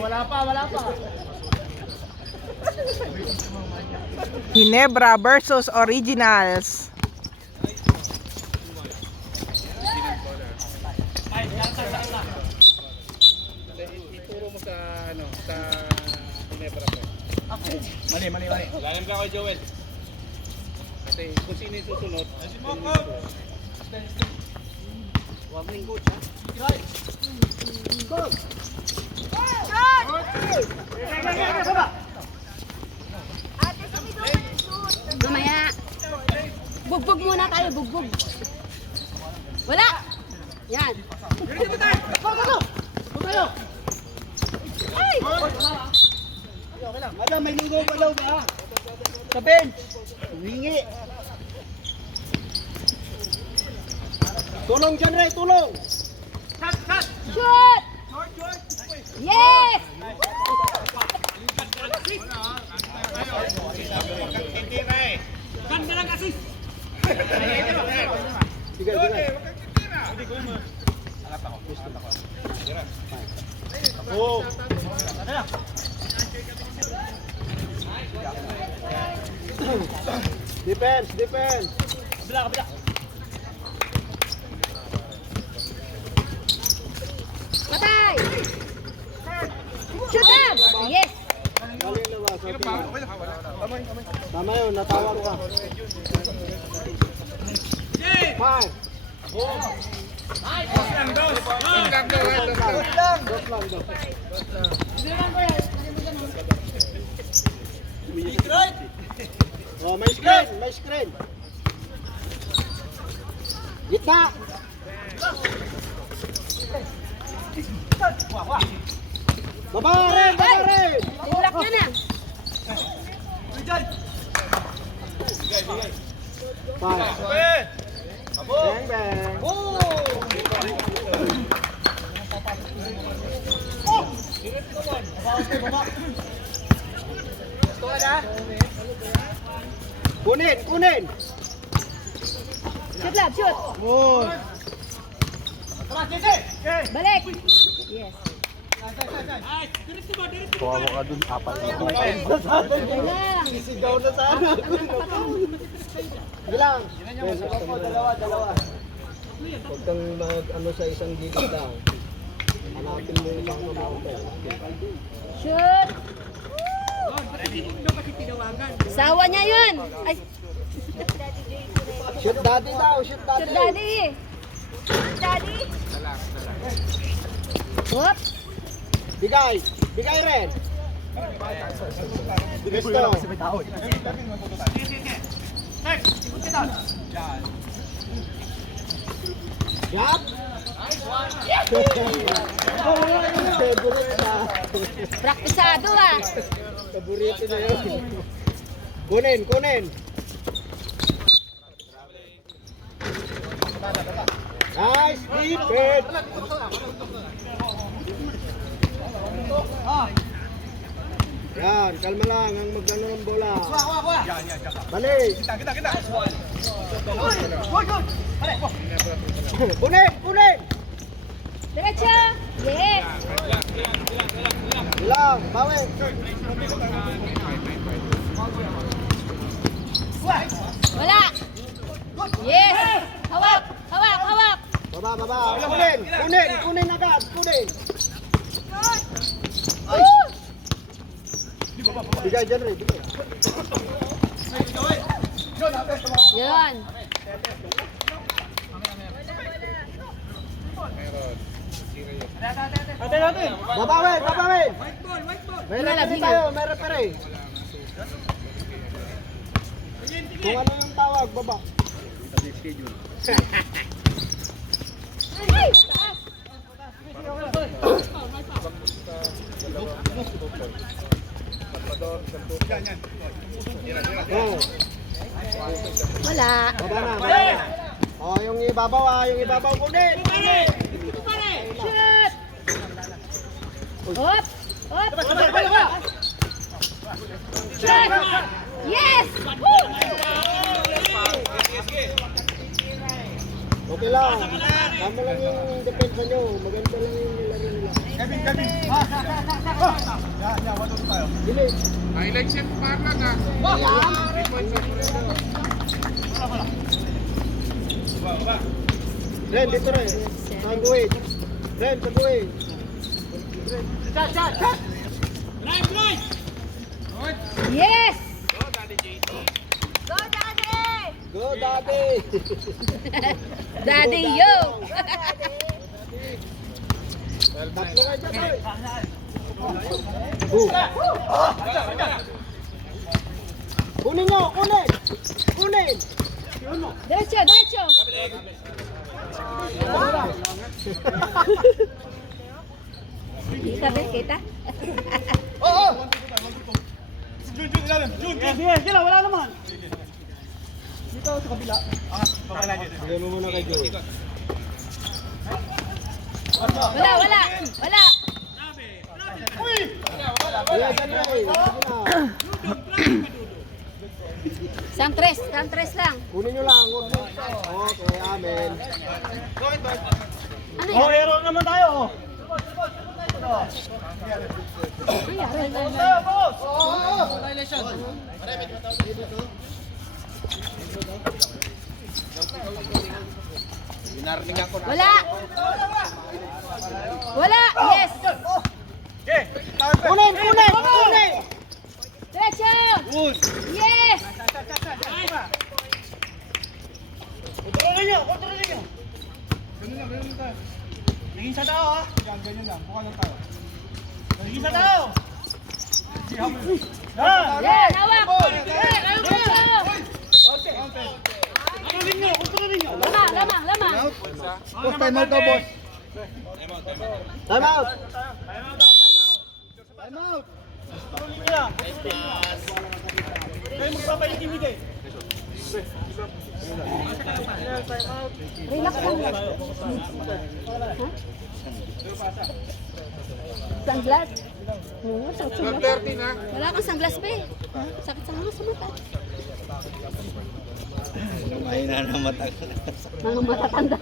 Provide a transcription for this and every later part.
Wala pa, wala pa. Ginebra versus Originals. Ituro mo sa ano, sa Ginebra po. Mali. Lalim ka kay Joel. Kasi kung sino yung susunod, huwag ning coach ha. Mamaya. Bugbog muna tayo, bugbog. Wala. Yan. Ay! Madam, may ligaw pa daw ba? Sa bench. Hingi. Tulong dyan, Ray, tulong. Shoot! Yes! Sige. Oh. Defense. Kabila. Patay! Shoot them! Yes! Tama yun, natawag ka. Five. Oh, may screen. Gitna. Baba rin. Ilak niya na! Five. Bang. Kunin. Shoot lab, shoot! Oh. Balik! Yes. Kawawa ka dun, apat na. Yan lang. Isigaw na sana. Bilang. Dalawa. Huwag kang mag-ano sa isang gilid lang. Hanapin mo yung isang kumaupe. Shoot! Sawa niya yun! Ay, Shoot daddy daw. shoot daddy! Shoot daddy! Hop! Bigay rin. Gusto. Yup. Favorite na. Praktisado ah! Paborito na yun. Kunin. Nice defense. Yan, kalma lang ang magano ng bola. Balik. Kunin. Diretso! Yes! Bilang, bawi. Wala! Yes! Hawak! Baba. Kunin agad. Woo! Bigay dyan rin. Yun! Babawi. May referee. Kung ano yung tawag, baba. Ay! Taas! Oh. Wala! Baba na. Oh, yung ibabaw kunin. Shoot! Hop! Shoot! Yes! Woo! Okay lang. Tama lang yung depensa nyo. Maganda lang yung nilaro nila. Dili. Highlight set para na. 3 points ang Ren, dito rin. Sangguin. Ren, sangguin. Yes! Go, Daddy JC. Go, Daddy! Go, Daddy. Daddy, yo! Tatlo nga dyan, oy. Boom. Kunin nyo, kunin. Kunin. Derecho, derecho! Kita, Bel, kita? Oo. Bigay mo muna kay Joe. Wala, wala! Wala! Wala, dyan na eh. Santres lang. Kunin nyo lang. Huwag mo. Okay, amen. Ano yan? error naman tayo. Ay, aray. Wala! Wala! Yes! Kunin, kunin, kunin. Derecho! Yes! Yan, hawak! Derecho! Lamang, lamang! Boss, time out daw, boss. Time out. Time out. Relax lang. Sunglass? Oo, sakit sa mata. 30 na. Wala kang sunglass, be. Sakit sa mga sa mata. Mahina na mata. Mga matatanda.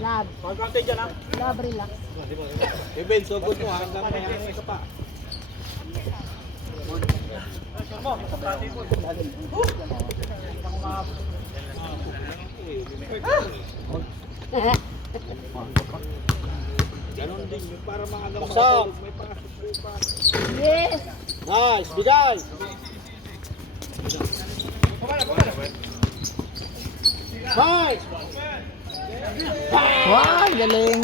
Lab. Lab, relax. Ben, so good mo. Hanggang may ka pa. Pasok. Yes! Nice, bigay. Nice. Wow, galing.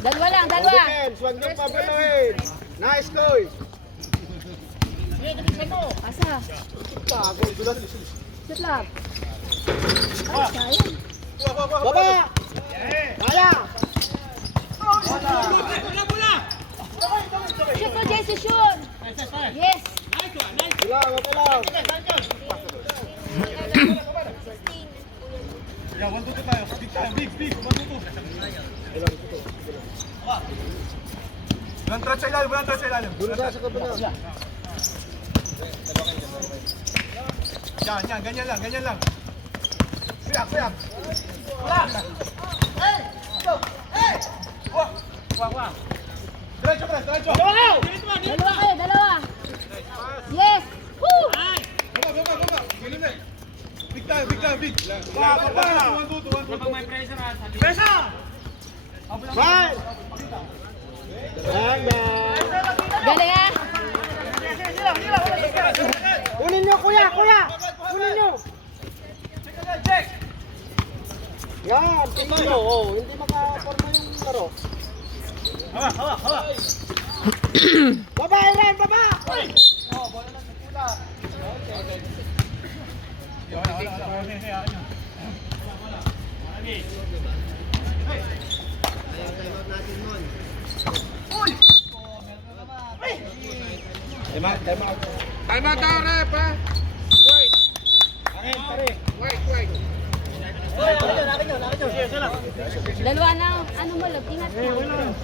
Dalawa lang, dalawa. Defense, wag niyong pabunuhin. Nice, Koy. Asa? Sit lab. Ay, sayang. Baba. Kaya. Shoot mo, Jesse, shoot! Yes! Bilang, wag lang. Dulu sa kabila. Dalawa kayo, dalawa! Yes! Woo! Bye. Galing ah! Kunin nyo, kuya, kuya. Kunin nyo. Yan, tingnan nyo. Oh, hindi makaporma yung laro. Baba, Iran, baba! Time out daw, rep, ha? White. White. Dalawa na, ano mo, log, ingat na.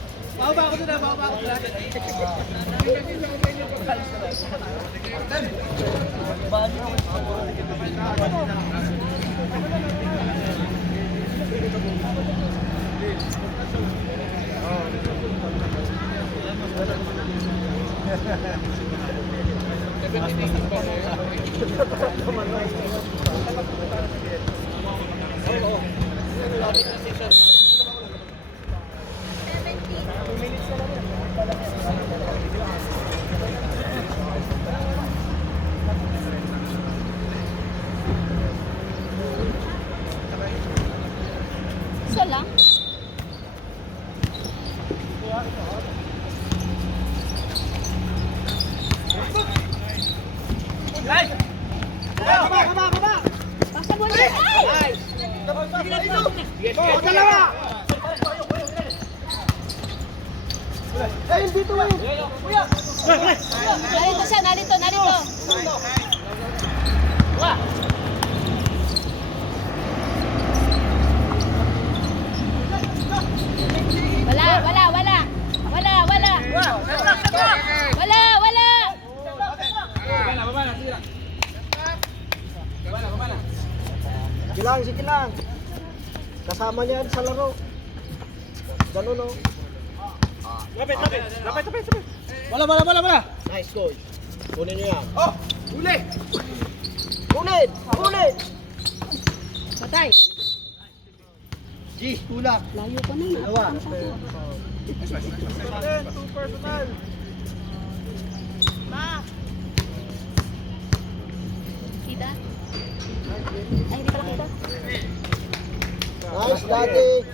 Isa lang. Basta mo yan. Ay! Narito siya, narito. Wala. Sige lang. Kasama niya yan sa laro. Ganun o. Lapit. Bala. Nice goal. Kunin niyo yan. Oh! Huli! Kunin! Patay. G, tulak. Layo ko na. Dalawa. Two personal. Kita? Ay, hindi pala kita. Nice, Daddy.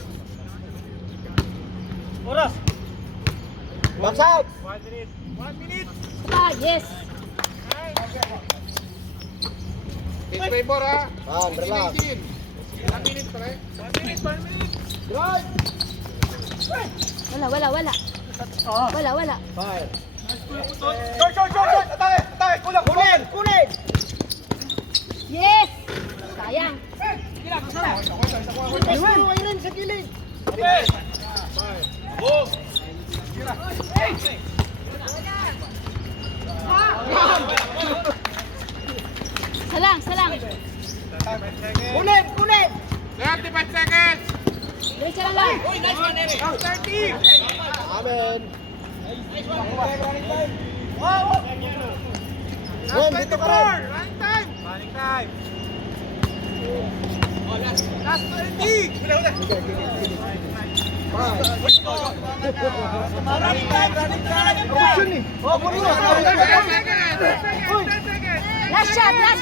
Oras! Backside. 1 minute! Ah, yes. Take favor ha! Relax. 1 minute pare. 1 minute! Drive. Wala. Fire. Short! Atake! Kunin! Yes! Sayang. Ayun sa gilid. Salang. Kunin! 35 seconds! Diretso lang. Amen. Ren, dito ka rin. Running time! Last 30! Running time! Kunin mo. 10 seconds! Last shot. Last.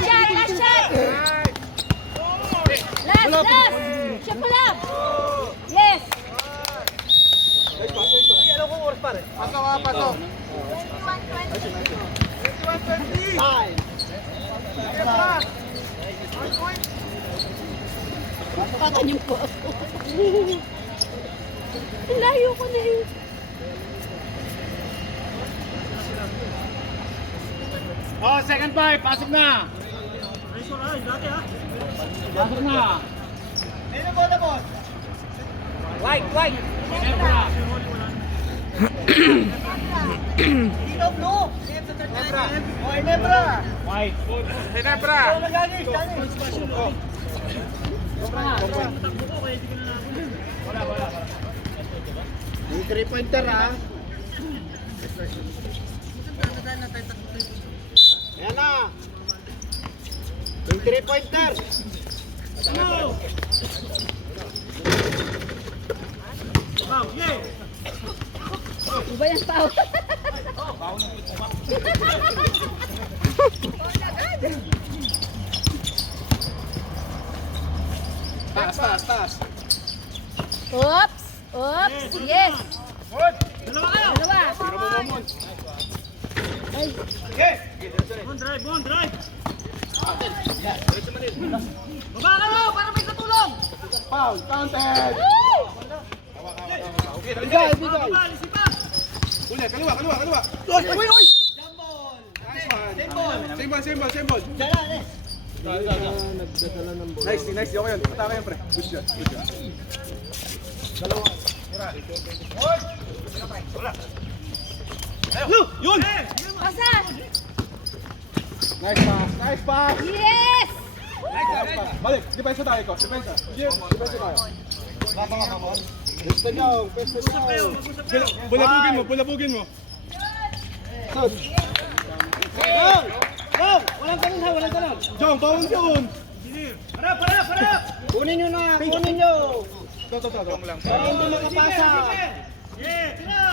Shot mo lang. Yes. Paso. 21-20! Five. Kakanyong po ako. Layo ko na eh. Oh, second five, pasok na! Pasok na! White! Ginebra! White! Ginebra! Yung 3-pointer ha. Ayan na. Yung 3-pointer. Iba yan, Pao. Taas! Oops! Yes! Dalawa kayo! Dalawa! Ay, Drive! Baba ka mo para may katulong! Foul! Counted! Bigay. Uli, kaliwa! Uy! Same ball! Nagdadala ng bola. Nice, okay yun. Pataka yan, pre. Good shot. Yun! pasa! Nice pass! Yes! Balik, depensa tayo ko. Depensa tayo. Pwesto nyo. Bulabugin mo. Sus. Jong! Walang ganun. Jong, bawon yun. Para! Kunin nyo na, kunin nyo. Jong lang. Para hindi makapasa.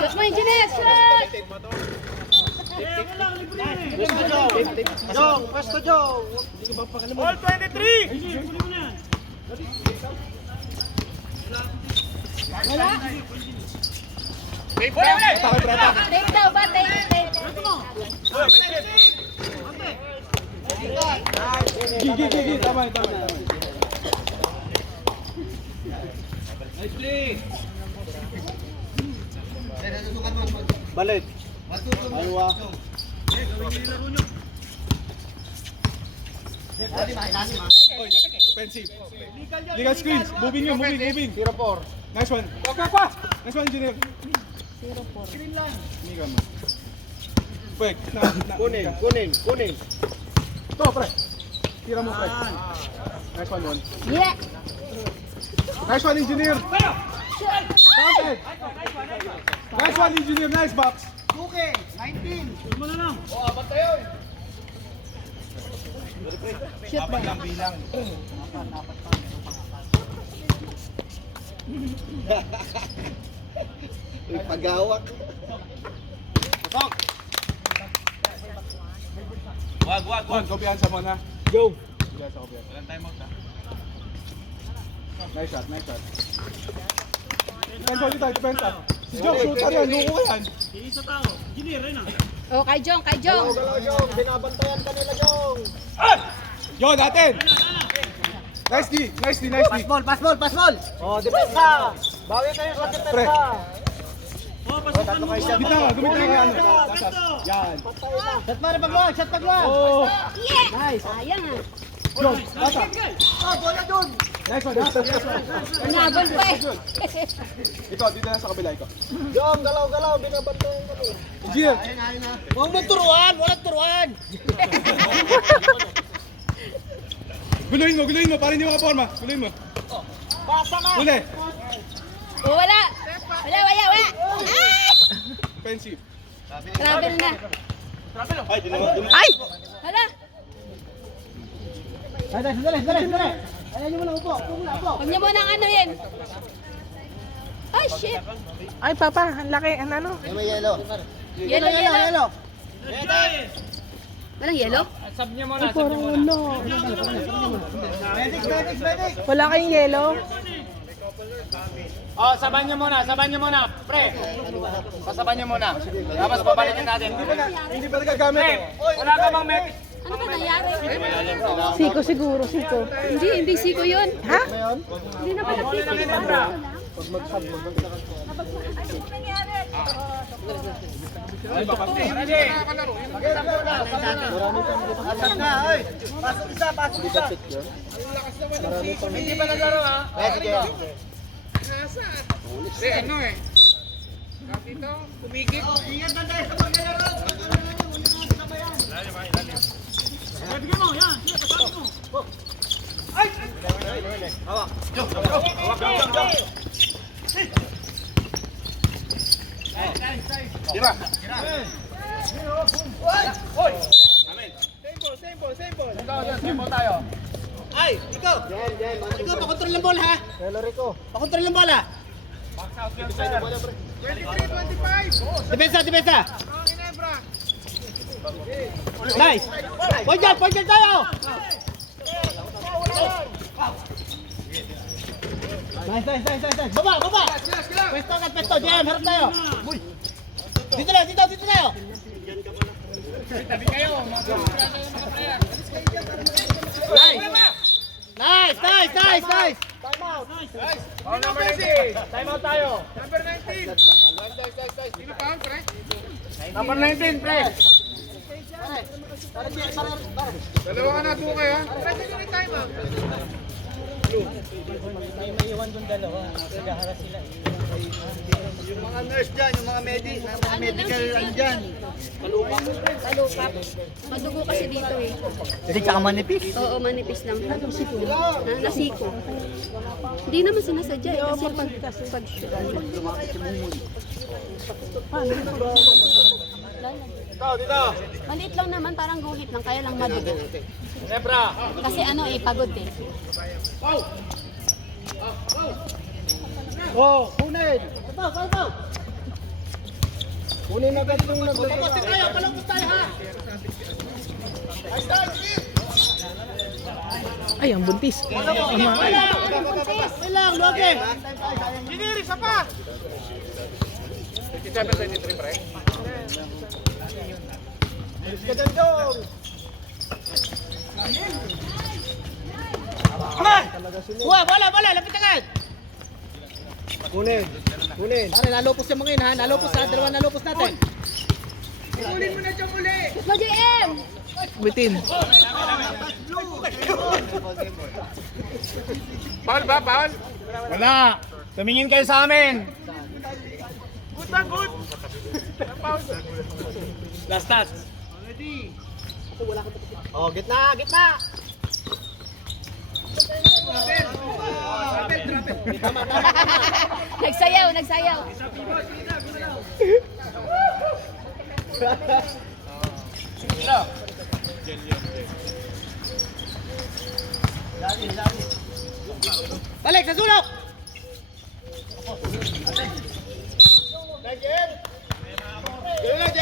Shoot mo, engineer! Shoot! Pwesto Jong. Jong, pwesto Jong. All 23! Wala? Tape down! Tape daw ba? Tape. Gigi, tama. Balik. Aywa. Offensive. Legal screens. Moving. 0-4. Nice one. Nice one, engineer. 0-4. Miga mo. Pwek. Kunin. To, pre. Tira mo, pre. Nice one. Yeah! Nice one, engineer. Counted. Nice one, engineer. Nice box. Okay, 19. Shoot ba? Pagawak. Wag, kumpiyansa mo na. Go. Kumpiyansa. Walang time out, ha? Nice shot. Defense. Si Jong, shooter yan. Luko yan. Oh, kay Jong. Galaw, Jong. Binabantayan ka nila, Jong. Yon, natin. Nice D. Pass ball. Oh, depensa. Bawi kayo sa Pre. depensa. Gumita ka. Yan. Shot pagluwag. Oh. Yeah! Nice! Sayang ah. Jong, bata. Bola dun. Nice one. Nabal pa eh. Ikaw, dito na sa kabila. Ikaw. Jong, galaw. Binabantayan ka nila. Engineer. Huwag mo turuan. Walang turuan. Guluhin mo. Para hindi makaporma. Guluhin mo. Pasa na. Huli. Oh, wala! Ay! Offensive. Travel na. Ay! Hala! Dali. Ayan nyo muna, upo. Huwag niyo muna ang ano yan. Ay, shit! Ay, papa, ang laki, ano? May yellow. Yellow. Walang yellow? Medics. Wala kayong yellow? Oh, saban niyo muna, pre. Pasaban niyo muna. Tapos babalikin natin. Hindi pa nagagamit. Wala ka bang med? Ano ba nangyari? Siko siguro, siko. Hindi siko yun. Ha? Hindi na pala siko. Pasok isa. Hindi pa naglaro ha? Sige. Dito, kumikip. Simple tayo. Ay, ikaw. Ikaw, pakontrol ng bola ha. Hello, Rico. Pakontrol ng bola. 23-25. Depensa. Nice. Point dyan tayo. Nice. Baba. Pesto. Diyan, harap tayo. Dito tayo. Tabi kayo. Nice. Oh, number 19. Time out tayo. Number 19. Sino pa, pre? Number 19, pre. Dalawa ka na, 2 kayo. Pre, sino yung time out? Yung mga nurse dyan, yung mga medical andyan. Palukap. Madugo kasi dito eh. Hindi tsaka manipis. Oo, manipis lang. Nasiko. Hindi naman sinasadya eh. Kasi pag Ikaw, dito. maliit lang naman, parang guhit lang, kaya lang madugo. Zebra. Kasi ano eh, pagod eh. Oh, kunin! Kunin agad yung nagdadala. Ay, ang buntis. Ama. Giniri, isa pa. 57-23, pre. Kadandong! Bola, lapit agad. Kunin! Pare, nalupos yung mga yun, ha? Nalupos ha, dalawa nalupos natin. Mas mo JM! Bitin. Foul ba, foul? Wala. Tumingin kayo sa amin. Good. Last touch. Oh, gitna! Nagsayaw. Balik sa sulok.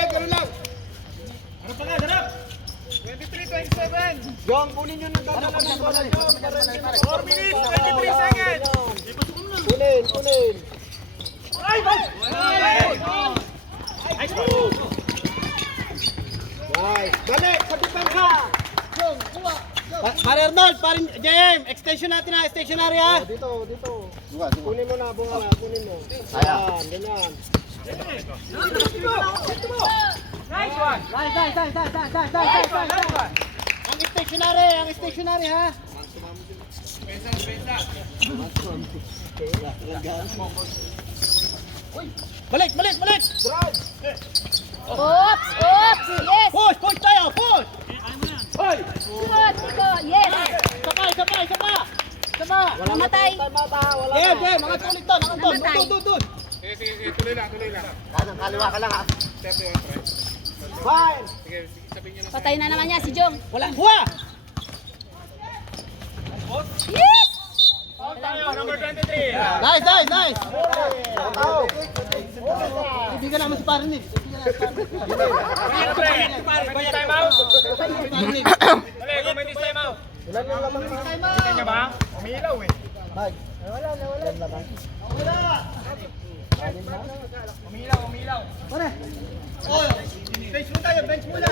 Ganun lang. Harap pa nga, harap. 23-27. Jong, kunin yung nagdadala ng bola. 4 minutes, 23 seconds. Kunin! Nice! Balik! Sa depensa! Jong, kuha! Pare Arnold, pare JM, extension natin ha, stationary ha. Dito. Kunin mo na, bunga na, kunin mo. Ayan, ganyan. Nice one. Ang stationary ha. Balik. Drive! Oops! Yes! Push tayo, push. Good! Yes! Isa pa. Namatay! Wala Game, na. mga tulit to, Namatay. doon. Sige, tuloy lang. Kaliwa ka lang ha. Fine! Patay na naman niya si Jong. Walang buha. Yes! Number 23. Nice. Tao! Hindi ka naman si Parinis. Time out. Dali, committee time out. Ilan yung laman mo? Kita niyo ba? Umiilaw eh. Mike. Ilan laman? Umiilaw. Bench muna.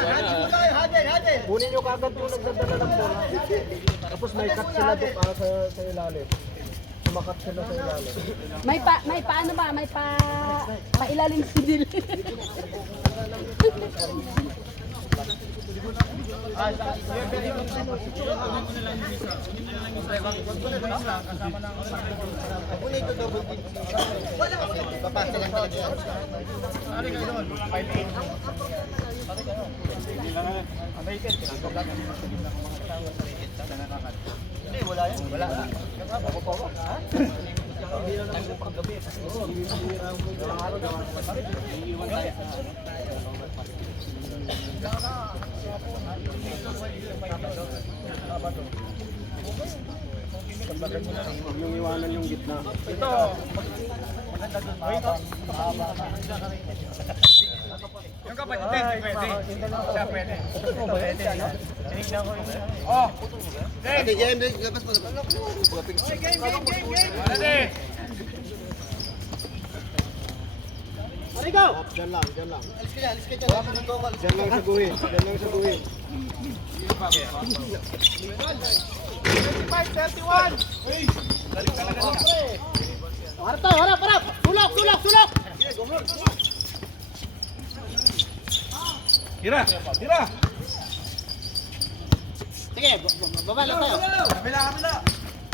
Hadel. Kunin nyo kagad yung nagdadala ng bola. Tapos may cut sila doon para sa ilalim. Sumakat sila sa ilalim. May paano ba? May pailalim si Dil. Yung iwanan yung gitna. Yung kapatid, pwede. Siya pwede. Tinignan ko yun. Oh! Game, labas mo. Ready? Diyan lang. Diyan lang saguhin. Harap. Sulok. Tira! Sige, baba lang tayo. Kabila!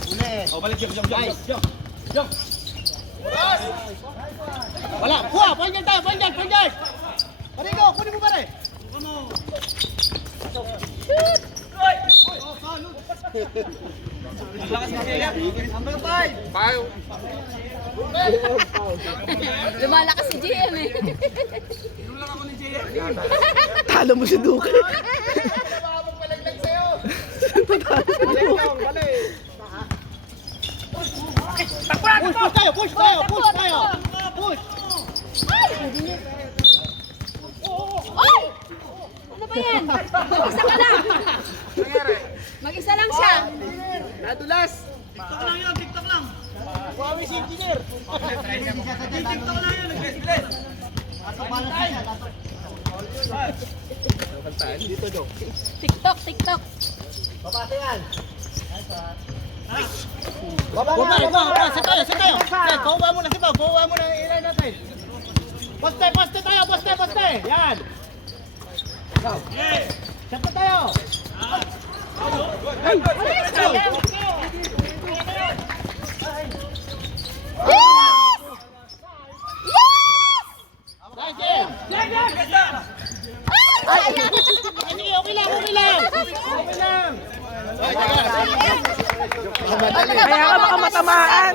Uli. Yes. O, balik, jump. Wala. Kuha. Point guard tayo. Point guard. Parigo. Kunin mo pare. Number 5. Lumalakas si GM eh. Talo mo si Duke. Push tayo. Push. Ay! Ay! Ano ba yan? Mag-isa ka lang. Mag-isa lang siya. Nadulas! TikTok lang. Huawei si engineer. TikTok lang yun. Dito, Dok. TikTok. Babasa yan. Baba. Sit tayo. Kuha mo na si Bob. Kuha mo na ang ilay natin. Poste tayo. Yan. Shot na tayo. Yes! Yes! Nice game. Ay, sayang. Okay lang. Kaya ka baka matamaan.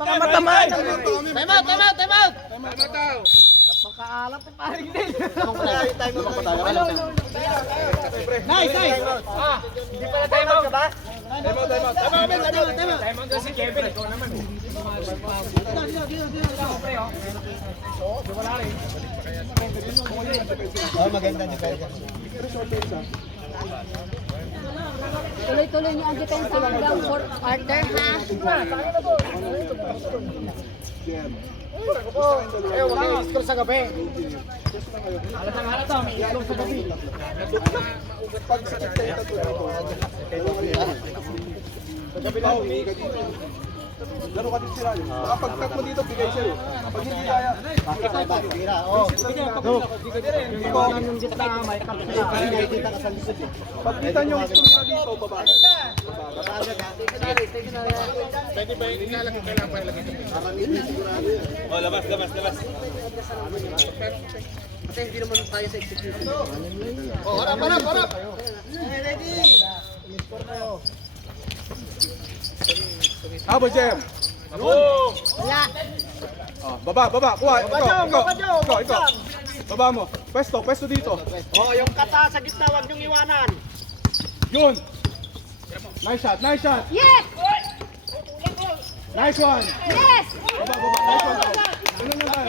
Baka matamaan. Time out. Napakaalat ng paring din. Nice. Hindi pala time out ka ba? Time out si Kevin. Ikaw naman. Maganda ni Kaya. Tuloy-tuloy niyo ang depensa hanggang fourth quarter, ha? Ayaw, mag-i-score sa gabi. Halata, may ikaw sa gabi. Laro ka din sila. Kapag mo dito, bigay sa'yo. Pag hindi kaya, pag kita nyo gusto nila dito, babagan. Pwede ba yung ilalagay kailangan pa ilagay ito? O, labas. Kasi hindi naman tayo sa execution. Harap. Abo, Jem. Wala. Baba. Kuha. Ikaw. Baba mo. Pwesto dito. Oh, yung kata sa gitna, wag niyong iwanan. Yun. Nice shot. Yes! Nice one. Yes! Baba. Nice one. Ganun lang.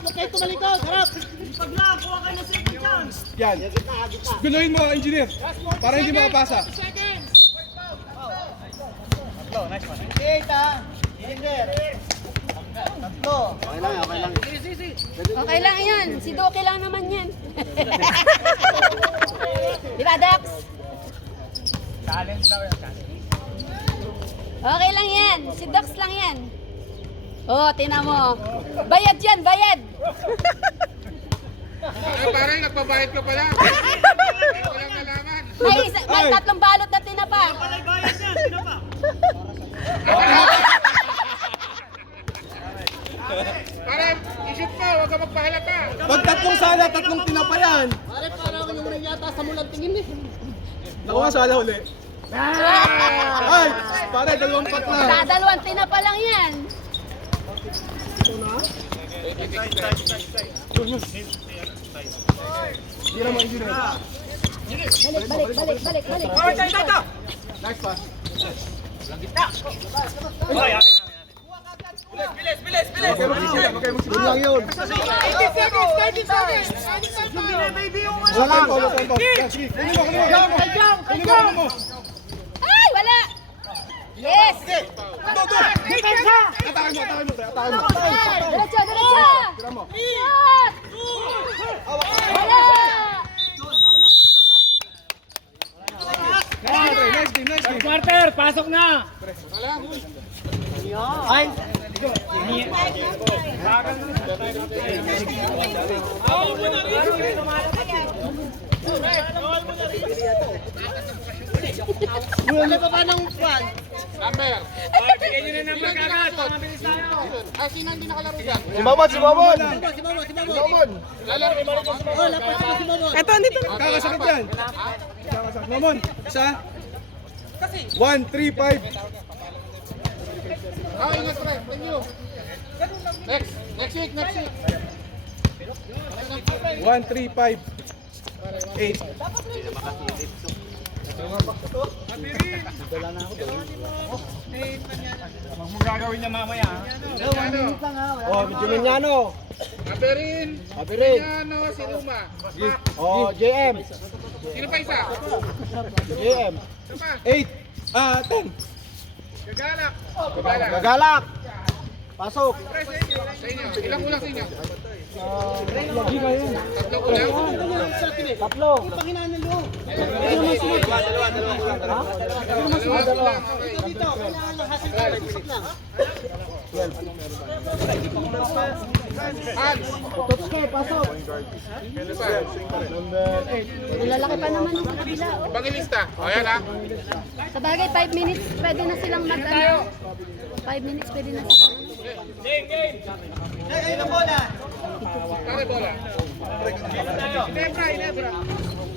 Huwag kayo tumalikod. Harap. Yan. Guloyin mo, engineer. Para hindi makapasa. Eight, Engineer. Tatlo. Okay lang yan. Si Doki lang naman yan. Diba, Dax? Challenge daw yan. Okay lang yan. Si Dax lang yan. Oh, tina mo. Bayad yan, bayad. Parang nagbabayad ka pala. Walang nalaman. May tatlong balot na tinapa. Parang isip mo, huwag ka magpahalata. Pag tatlong tinapa yan. Pare, parang yung nangyata sa mulang tingin eh. Nakuha sala uli. Ay, pare, 2 pat lang. Dalawang tinapa lang yan. Hindi naman engineer. Balik. Nice pass. Yun lang yun. Wala tempo. Kunin mo. Ay, wala. Yes. Atakin mo. Diretso. Tira mo. Shot. Wala. Nice game. Quarter, pasok na. Wala pa ba ng fan? Number. Bigyan nyo na number kagad. Mabilis tayo. Ay, sino hindi nakalaro dyan? Si Mamon, si Mamon! Si Mamon. Lalaro, ibalot mo si Mamon. Oh, lapat mo si Mamon. Ito, andito. Kakasakit yan. Kakasakit. Mamon, isa. 1, 3, 5. Oh, ingat pre. Thank you. Next week. 1, 3, 5. 8. Huwag mo gagawin niya mamaya. Oh, Jiminiano. Kaperin. Kapirin. Ano, si Luma. Oh, JM. Sino pa isa? JM. Sino pa? 8. 10. Gagalak. Gagalak. Pasok. Pre, sa inyo. Ilang kulang sa inyo? Hindi ba yun? Tatlo kulang? Tatlo. Dalawa. Okay. Dito, kailangan ng hasil tayo. Isak lang. Hans. Tutske, pasok. Sino pa? Lalaki pa naman yung kabila. Oh. Bangilista. O, yan ha. Sa bagay, 5 minutes, pwede na silang mag-ano. 5 minutes, pwede na silang. Ayun ang bola. Pare bola.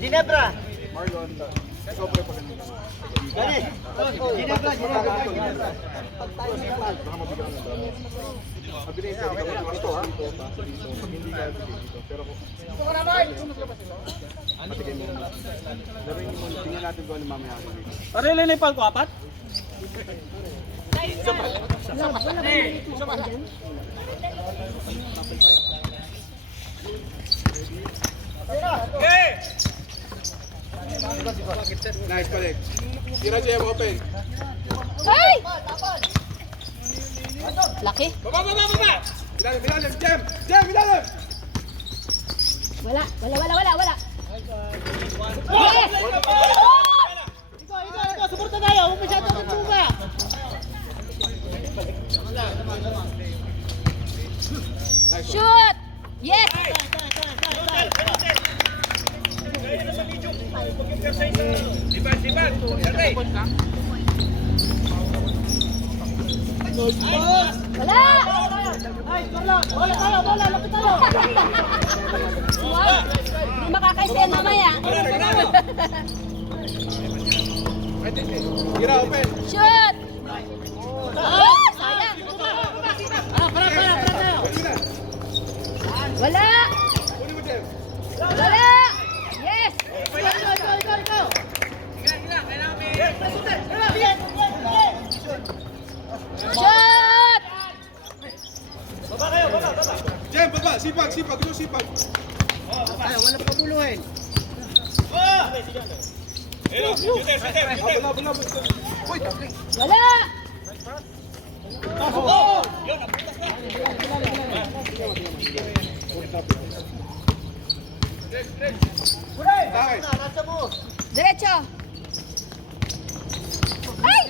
Ginebra. Ginebra. Dali. Ginebra. Parela na yung palko, 4? Wala ba dito dyan? Nice, balik. Tira Jem, open. Ay! Laki. Baba! Ilalim, Jem! Jem, ilalim! Wala. Yes! Ikaw, suporta tayo. Huwag masyado ng suga. Shoot! Yes! Wala! Ay, bola tayo. Lapit tayo. Wow! Hindi makakaisen mamaya. Tira, open. Shoot! Oh, sayang! Para tayo. Wala! Kunin mo, Jem. Wala! Yes! Ikaw. Shoot! Jem, baba! Sipag! Gusto sipag! Ay, wala pa buluhin. Wala! Nasa mo. Diretso! Ay!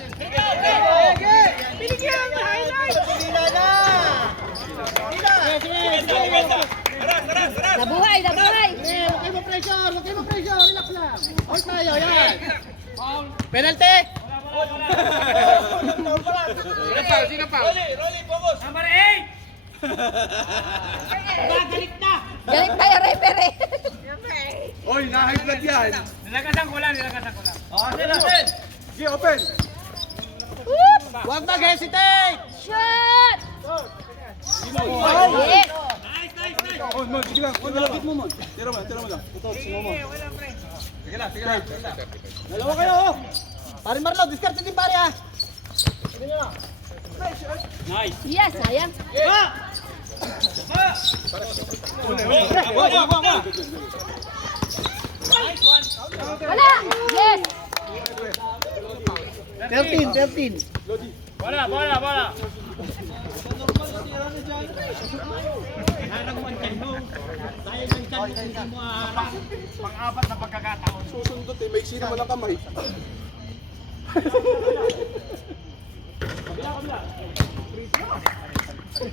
Binigyan! Highlight! Pila na! Nabuhay! Huwag kayo ma-pressure! Relax lang! Hold tayo, yan! Penalty! Sino pa? Galit tayo, referee! Oy, na-high blood yan! Nilagasan ko lang. Sige, open! Huwag mag-hesitate! Shoot! Yes! Oh, Mon, sige lang. Mon, malapit mo, Mon. Tira mo lang. Ito, singo mo. Sige lang. Dalawa kayo, oh! Pare Marlo, discard din pare, ha! Yes, sayang! Wala! Yes! 13. Bola. Pang-apat na pagkakataon. Susundot eh, may sino mo lang kamay. Tara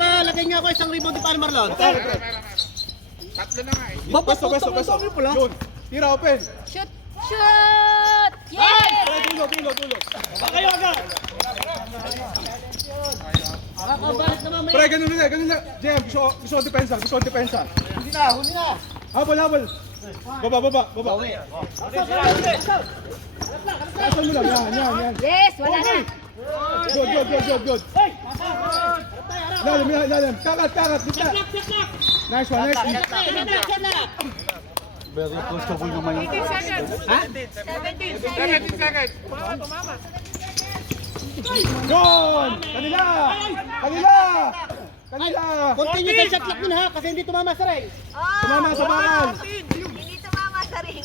pa, lagay niyo ako isang rebound ni Marlon. Tatlo na nga eh. Besto. Yun. Tira open. Shoot! Shoot! Yes! Tulo. Kayo agad. Balik naman may... Pre, ganun na. Jem, gusto ko depensa. Huli na. Habol. Baba. Asan mo lang, yan. Yes! Wala na! Good. Lalim. Kakat. Dito. Nice one. Very comfortable naman yung... 17 seconds. Yun! Kanila! Continue sa shot clock nun ha, kasi hindi tumama sa ring. Tumama sa bakal. Hindi tumama sa ring.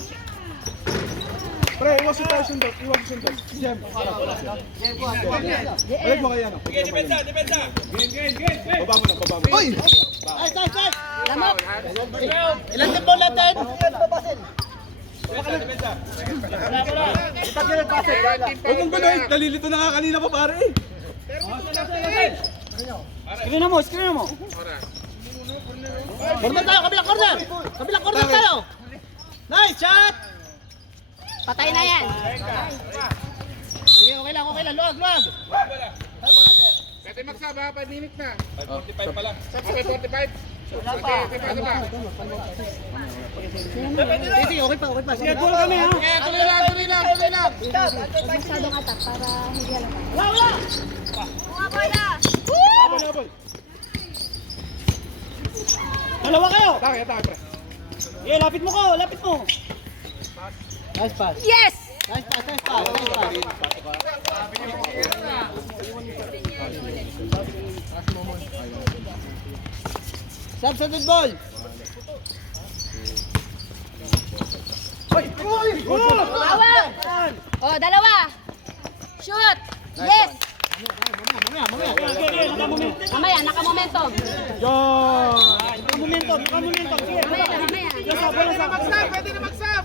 Pre, iwas yung tayo sundot. Jem. Balik mo kaya, no? Depensa. Baba mo. Uy! Ay! Lamok! Ilan din ball natin? Huwag mong gano'n. Nalilito na nga kanina pa, pare. Screen mo. Corner tayo, kabilang corner tayo. Nice shot! Patay na yan! Sige, okay lang. Luwag. Pwede magsaba, 5 minutes na. 5:45 pa lang. Okay, 45. Wala pa. Sige, okay pa. Sige, tuloy kami ha. Tuloy lang. Huwag masyadong attack para hindi halata. Wala! Mga bola! Habol. Dalawa kayo! Atake, pre. Lapit mo. Nice pass. Yes! Nice pass. Substitute ball. Hawak! Oh, dalawa! Shoot! Yes! Mamaya, naka-momentum. Yun! Naka-momentum. Mamaya. Pwede na magsab.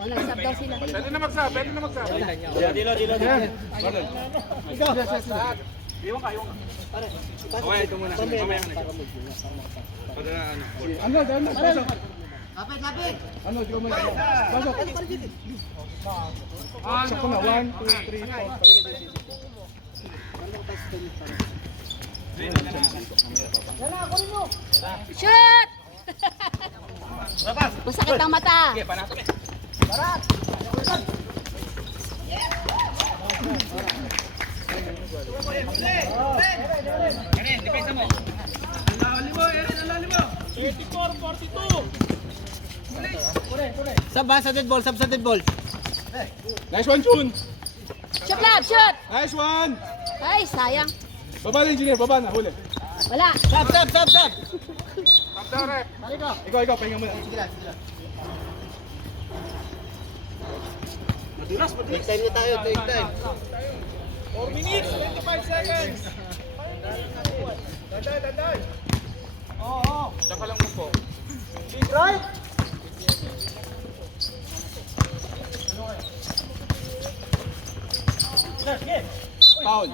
Oh, nag-sub daw sila. Pwede na magsab. Ano, pasok. Lapit. Ano, di ko may... Pasok. Pasok ko na. 1, 2, 3, 4, 5. Shoot! Masakit ang mata. Substitute ball. Nice one, Jun. Shoot, lab! Shoot! Nice one. Ay, sayang. Baba na, engineer. Baba na. Huli. Wala. Sub. Ikaw, pahinga muna. Take time na tayo, take time. 4 minutes, 25 seconds. Danday. Saka lang mo po. Right. Foul.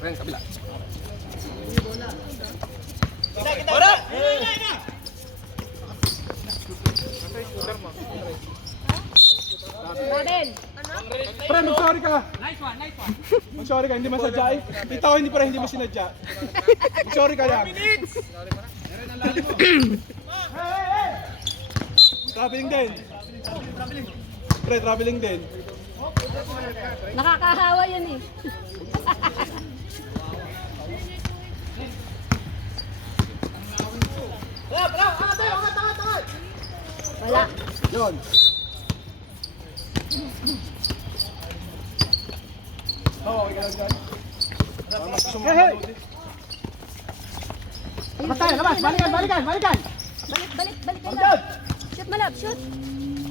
Ren, kabila. Robin. Pre, mag-sorry ka. Mag-sorry ka, hindi masadya eh. Kita ko hindi mo sinadya. Mag-sorry ka lang. Traveling din. Pre, traveling din. Nakakahawa yan eh. Wala. Yun. Oo, okay ka lang dyan. Labas, balikan. Balik lang. Shoot, malab, shoot.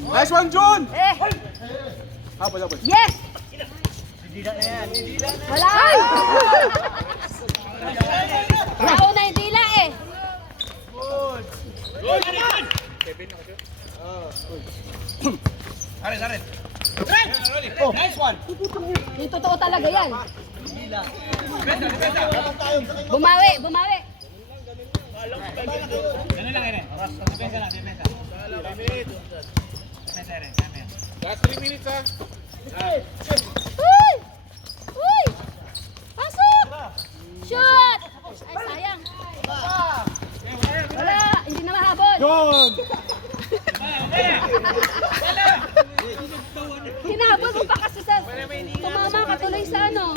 Nice one, Jun! Eh, Habol. yes! Wala! Nauna yung dila eh. Oh, nice one. Yung totoo talaga yan. Bumawi, bumawi. Last 3 minutes ha. Uy! Uy! Pasok! Shoot! Ay, sayang. Wala, hindi na mahabol. Yun! Hinabol mo pa kasi sa tumama ka tuloy sa ano.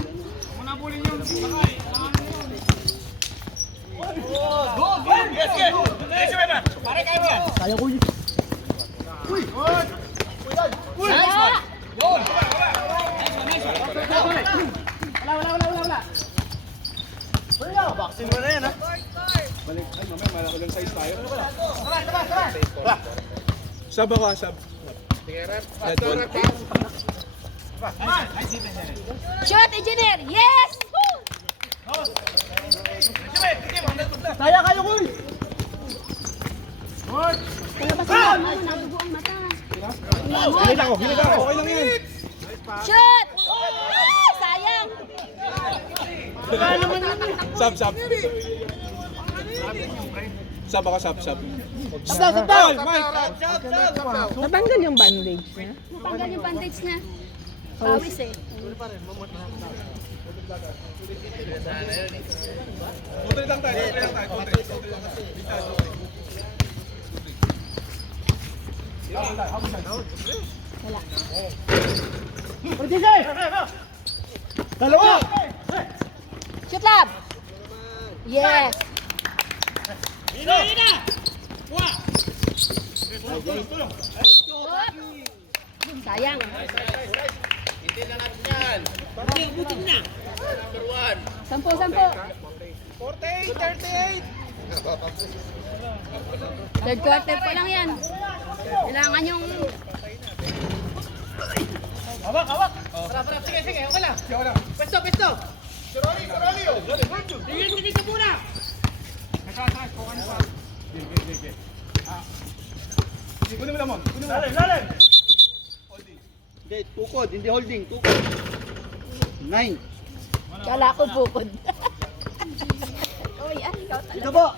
Kaya ko yun. Kaya! Vaccine mo na yan, ha? Balik. Ay, mamaya malakulang size tayo. Sab ako, sab. Sige, rep. Red ball. Shoot, engineer! Yes! Woo! Kaya kayo ko yun. Palabasan mo, nadugo ang mata. Ginit ako. Okay lang yan. Shoot! Ay, sayang! Sab. Sab ako, sab. Sabdaw! Ball, Mike! Natanggal yung bandage niya. Tanggal yung bandage na. Pawis eh. Kontra lang tayo. Dalawa! Shoot lab! Yes! Sayang. Sampo. 38. Third quarter pa lang yan. Kailangan yung... Hawak! Sige, okay lang. Pesto! Sige muna! Kunin mo lamon. Lalim! Hindi, tukod, hindi holding, tukod. 9. Kala ko bukod. Oh, yan. Ikaw talaga. Ito po!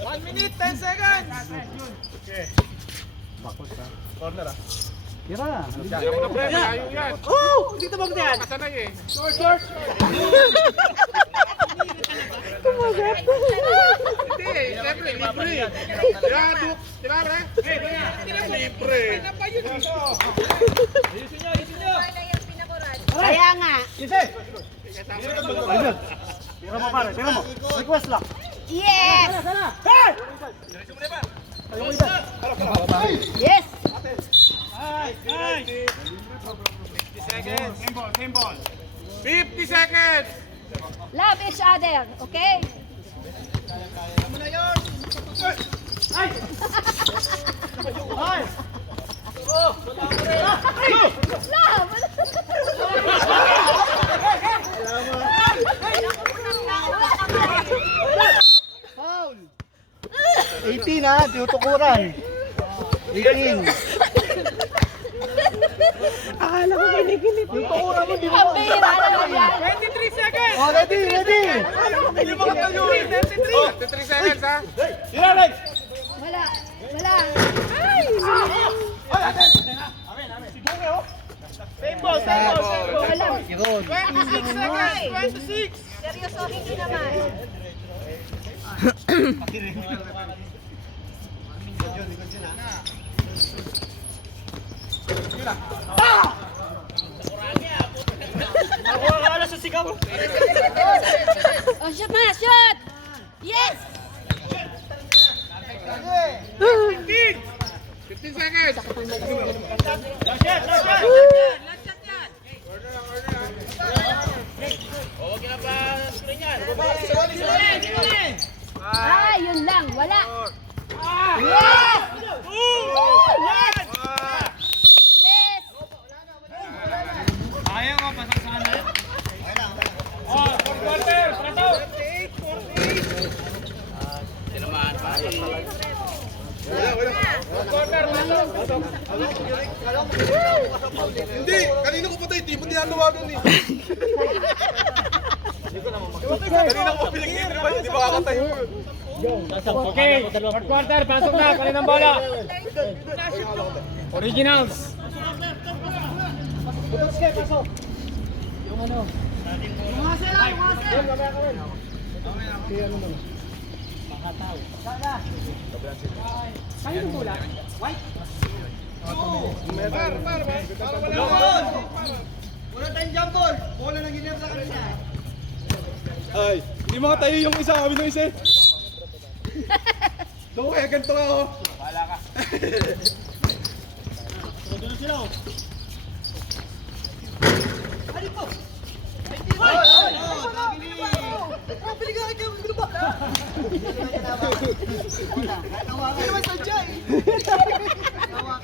1 minute, 10 seconds! Corner ah. Tira na. Hindi mo na pre, malayo yan. Oh! Dito ba yan? Kasanay eh. Short! Hindi, siyempre, libre. Tira, Duk. Tira, pre. Libre. Kaya nga. Kise! Tira mo pare, tira mo. Request lang. Yes! Sana! Hey! Yes! 50 seconds. Love each other, okay? Ay! Love! Foul! 18 ha, tinutukuran. 18. Akala ko kinikilit. Tinutukuran mo, di mo. Ang bihira naman yan. 23 seconds. Oh, ready! 23 seconds ha. Tira, Rex! Wala. Ay! Wala. Kiron. 26 seconds. 26. Seryoso, hindi naman. Oh, shoot na, shoot! Yes! 15 seconds. Ah, yun lang, wala. Yes! Yes! Kanina ko patay, di mo tinaluwagan eh. Kanina ko pinag-ibig naman, hindi makakatay. Okay, fourth quarter, pasok na, panin ang bola. Originals. Wala tayong jump ball. Bola na ginip sa kanila. Ay, hindi makatayo yung isa, kami ng isa. Doon kaya ganito ka oh. Wala ka.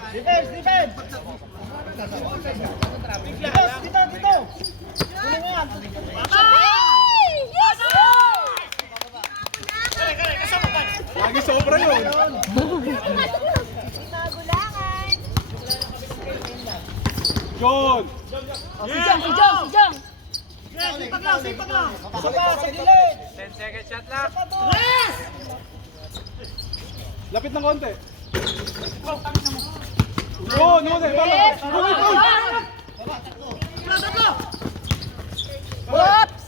Defense, defense! Dito! Ay! Yes! Lagi sobra yun. Magulangan. John! Si Jong. Sipak lang! Sa gilid! 10 seconds shot lang. Lapit ng konti. Yun, yun eh. Oops!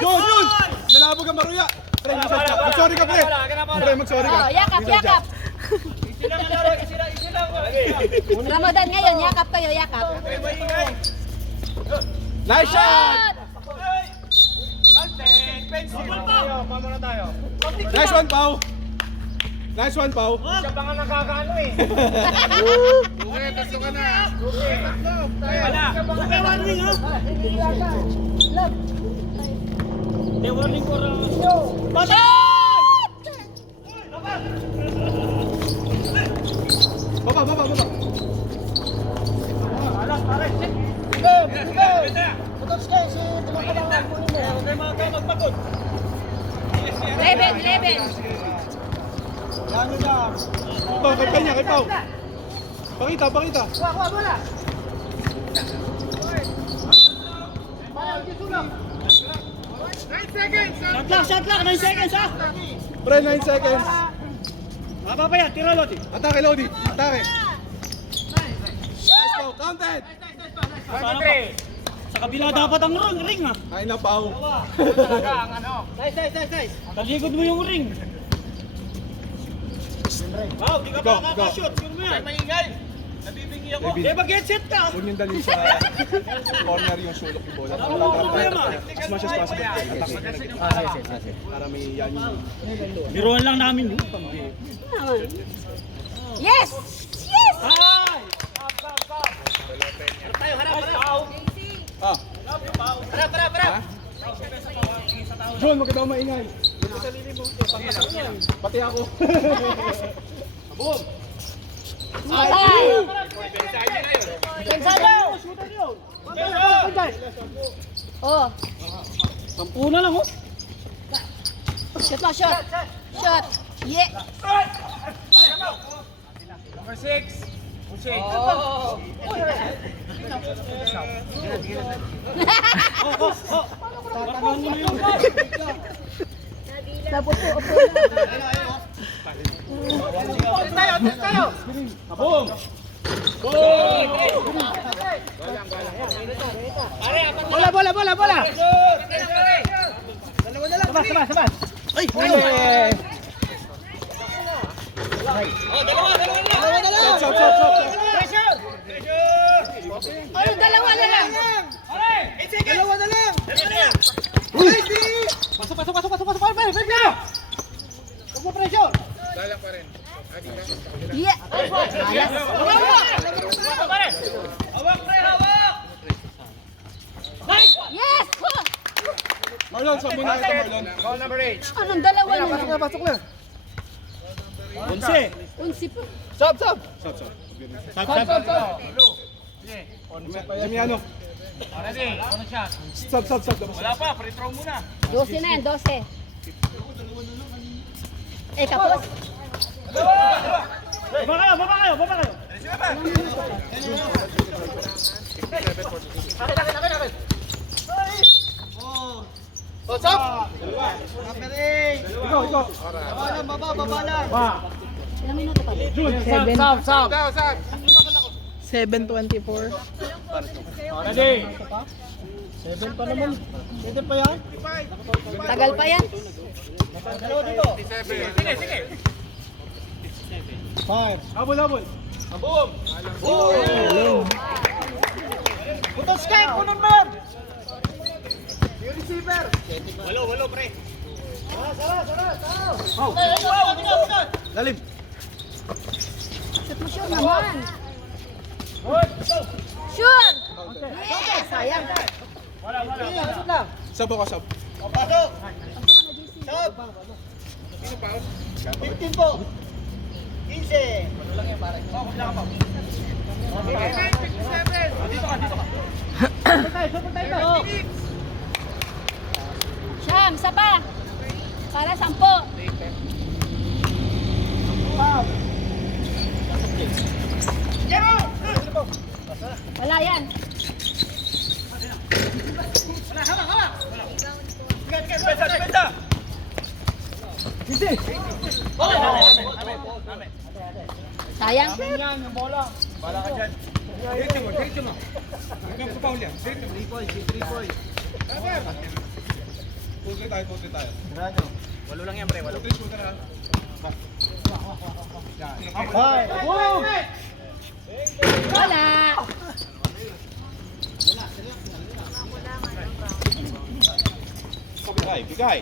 Yun! Nalabog ang maruya. Pre, mag-sorry ka, pre. Pre, mag-sorry ka. Oh, yakap. Ramadan ngayon, yakap kayo, yakap. Nice shot! Pamuna tayo. Nice one, Pau. Nice one, Pau. Siya pa nga nakakaano eh. Okay, tatlo ka na. Wala. Baba. Leven. Pau, kay Peña, kay Pau. Pakita. Shot lang! 9 seconds ha! Pre, 9 seconds. Baba pa yan, tiro Lodi! Atake, Lodi. Atake. Nice, Pau. Counted. 23. Sa kabila dapat ang ring ha! Ay na, Pau. Talaga ang ano. Nice! Taligod mo yung ring! Wow, di ka Ikaw. makakashoot! Yun mo yan! Maingay. Nabibingi ako. David, Mag-headset ka! huwag niyong dalhin sa corner yung sulok ni bola. As much as possible. Para may yan yung... Biruan lang namin yun. Yes! Ay! Ah. Para. John, wag ka daw maingay. Pati ako. Patay! Oh, Sampu na lang oh! shot. Yeah. Number 6. Pushing. Tatanong mo na yun! Upo na. Tayo. Boom! Bola! Sabas! Ay! Stop. Oh, dalawa na lang. Pasok! Huwag mo pressure! Dalang pa rin. Yeah. Yes! Marlon, saan muna ito, Marlon? Goal number 8. Anong dalawa na lang? Pasok na. 11! Unsi pa. Stop. Sab! Jimiano. Ready? One shot. Stop. Wala pa, free throw muna. 12 na yan, 12. Tapos. Baba kayo! Ikaw, ikaw. Baba lang. Ilang minuto pa? 7:24. Ready? 7 pa naman. 7 pa yan. Tagal pa yan. Dalawa dito. Sige, sige. 5. Habol, habol. Putos ka, kunon mo yan. Walo, pre. Lalim. Shoot naman. Shoot! Yes! Sayang. Shoot lang. Sab ako, sab. Pasok. Stop. 15 po. 15. Siyam, isa pa. Para 10. Wala yan. Sayang. Pulse tayo, pulse tayo. Walo lang yan, pre. Walo. Pulse ka na. Wala. Bigay, bigay.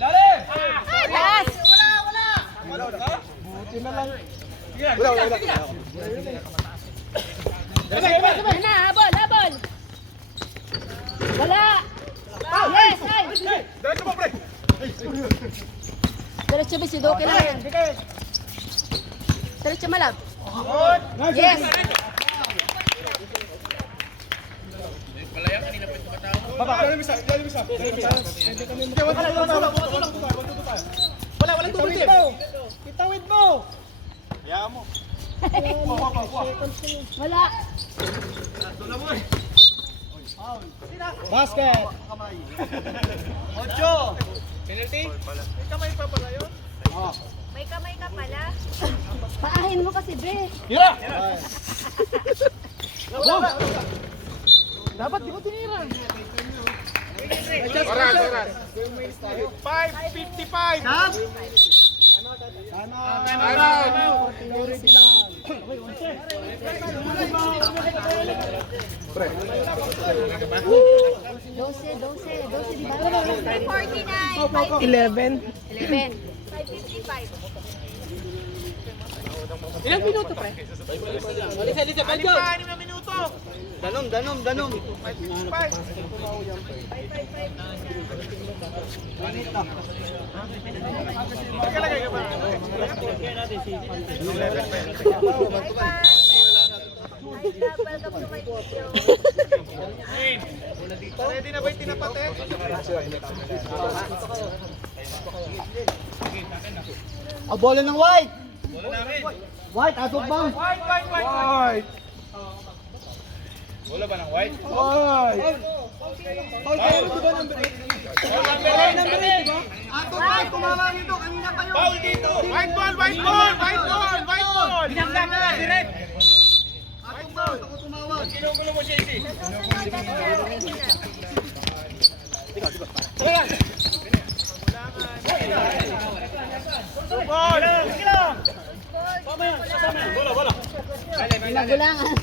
Lalim. Taas. Wala, wala. Yan na, habol, habol. Wala. Yes, ay. Diretso mo, pre. Diretso ba si Doke lang yan? Diretso malab. Yes. Lalim isa, lalim isa. Okay, Walang tubig mo. Itawid mo. Wala. Basket. 8. Penalty? May kamay ka pala. Paahin mo kasi, be. Tira. Dapat di mo tinira. Oras. 5:55. Dose, di ba? 349. 11. 11. 555. Ilang minuto, pre? Danom. Welcome to my video. Ready na ba yung tinapate? Bola ng white. White, atog ba? White. Wala ba ng white? White. Foul dito! White ball! Direct! Ginugulo mo siya, Isi. Nagulangan.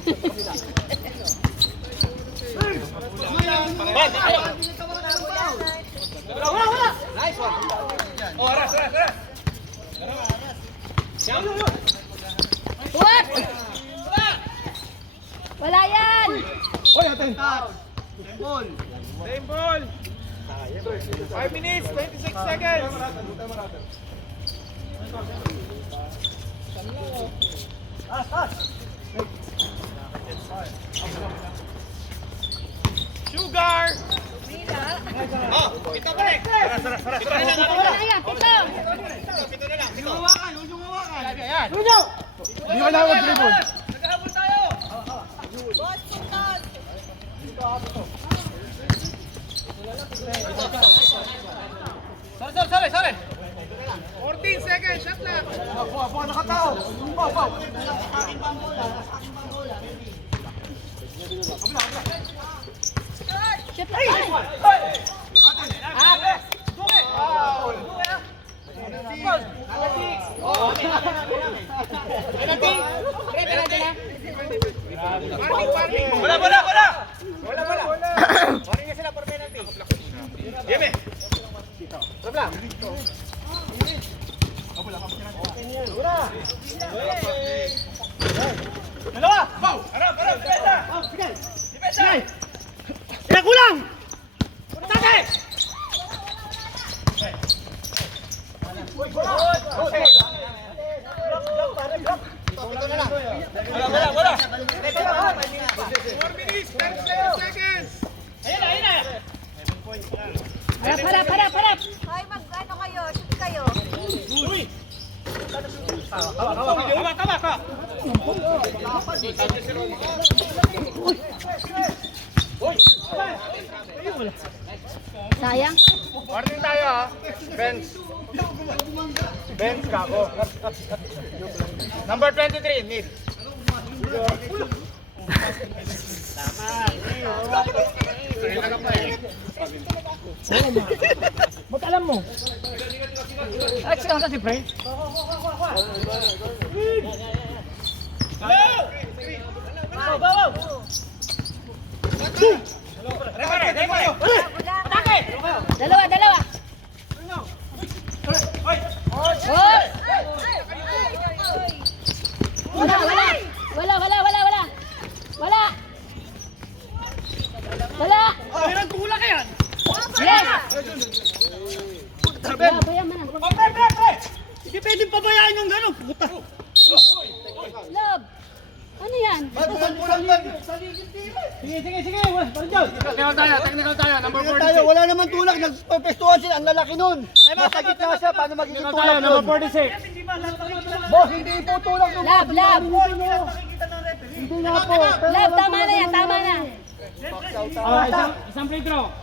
What? Wala yan. Oy, atin. Same ball! 5 minutes, 26 seconds! Sugar! Wala yan. Pito. Pito na lang. yan. Hindi ka na mag-dribble. Boss, puntos. Sorry. 14 seconds, shot lang. Hoy, mag-ano kayo? Shoot kayo. Sayang. Warning tayo ha. Benz. Benz ka ako. Number 23, Neil. Ba't alam mo? Alex lang kasi, pre. Dalawa. Hoy! Wala. Meron tulak yan. Yes. Bayan mo na. Pre! Hindi pwedeng pabayaan yung gano'n. Puta. Love. Ano yan? Sige. Technical tayo. Number 46. Tayo, wala naman tulak. Nagpestuhan sila. Ang lalaki nun. Nasa gitna siya. Paano magiging Technical tulak tayo, number yun? 46. Boss, hindi po tulak yung Love. Hindi nga po. Love, tama na yan. Tama na. Isang free throw.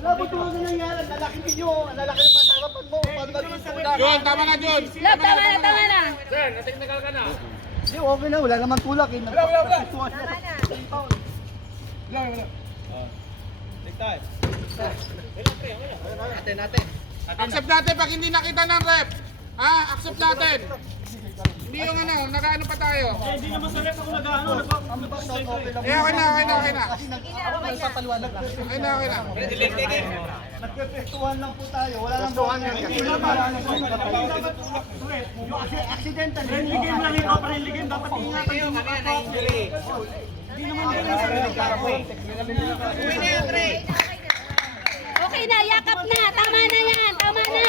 Wala po tulak na nangyari. Ang lalaki ninyo. Ang lalaki ng masarapan mo. Paano magiging tulak? John, tama na, John. Love, tama na. Sir, na-technical ka na. Hindi, okay na. Wala naman tulak. Wala. Tama na. Accept natin pag hindi nakita ng rep. Ha? Accept natin. Hindi yung ano, nakaano pa tayo. Hindi naman sa rep ako nag-ano. Eh, okay na. Ina, okay na. Okay na. Nagpestuhan lang po tayo. Wala lang po. Accidental. Friendly game lang ito. Friendly game. Dapat ingatan yung mga Okay na, yakap na. Tama na yan. Tama na.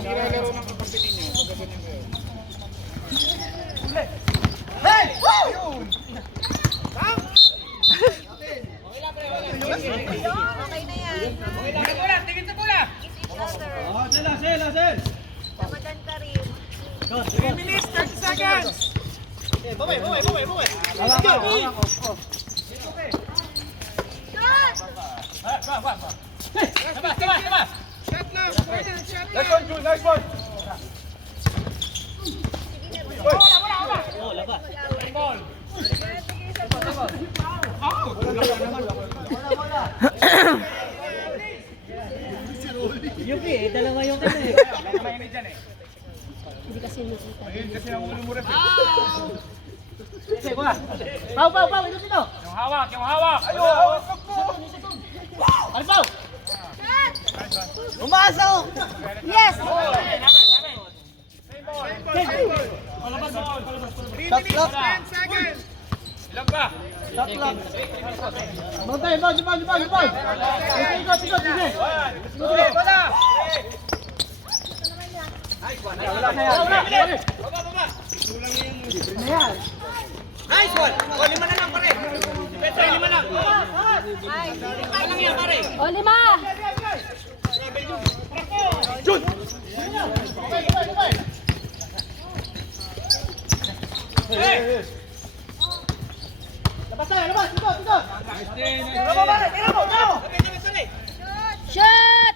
Nilalaro ng kapatid ninyo. Okay na yan. Tingin sa bola. Kiss each other. Ramadan Karim. 3 minutes, 30 seconds. Shot lang. Nice one. Hindi kasi nakita. Pau, ito dito. Yung hawak. Alpaw. Umasok! Yes! 3 minutes, 10 seconds. Ilang ba? Bantay. Ikot. Sige. Wala. Nice one! O, 5 na lang, pare. Petra, 5 lang. Walang yan, pare. O, 5. Jun! Labas tayo, labas. Dito. Tira mo, pare. Tira mo. Shoot!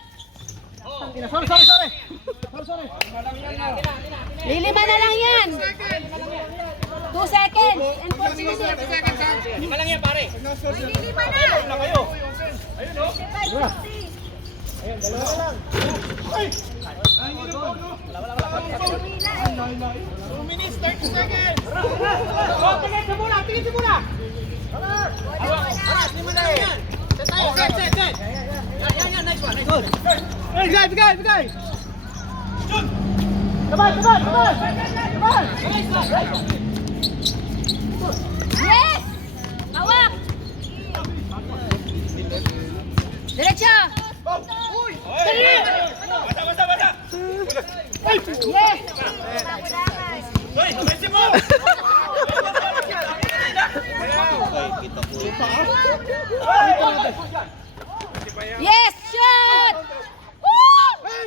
Sorry. Lilima na lang yan. 2 seconds and 40 minutes. Lima lang yan, pare. Lima na. Na kayo. Tingin sa mula. Lima na lang yan. Set tayo, set. Yan, nice one. Bigay. Taban. Yes! Hawak! Diretso! Basta. Yes! Yes! Shoot! Woo!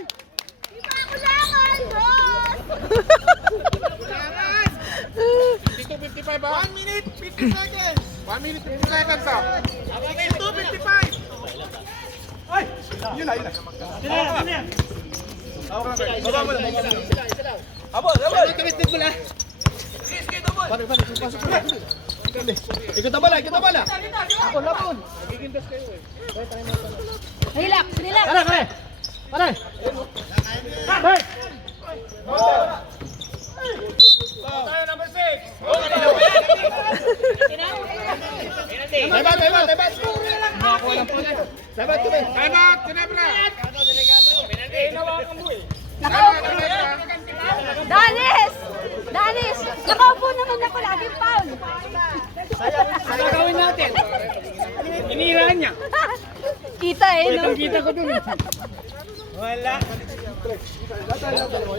Di ba ako langan, boss? Dito 55 ba? 1 minute 50 seconds. 1 minute 50 seconds ah. 2:55. Ay! Yun na. Baba mo lang. Abol. Tumistin mo lang. Ikot na bala. Lapon. Relax! Pare. Tayo number 6. Dapat. Time out, Ginebra. Nakaupo! Danis! Nakaupo naman ako laging foul! Ano gagawin natin? Inira niya. Kita no? Kita ko dun. Wala.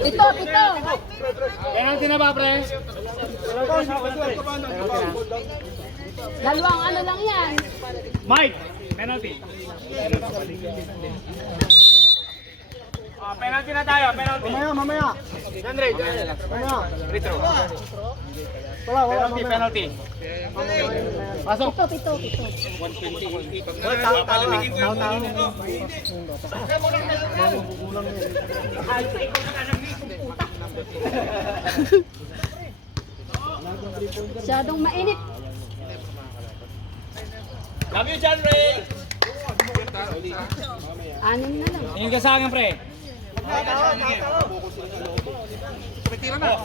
Ito! Penalty na ba, pre? Dalawang ano lang yan. Mike, penalty. Penalty na tayo, penalty. Mamaya. Andre, retro. Penalty. Pasok. Pito. Masyadong mainit. Love you, John Ray. 6 na lang. Tingin ka sa akin, pre. Tira na.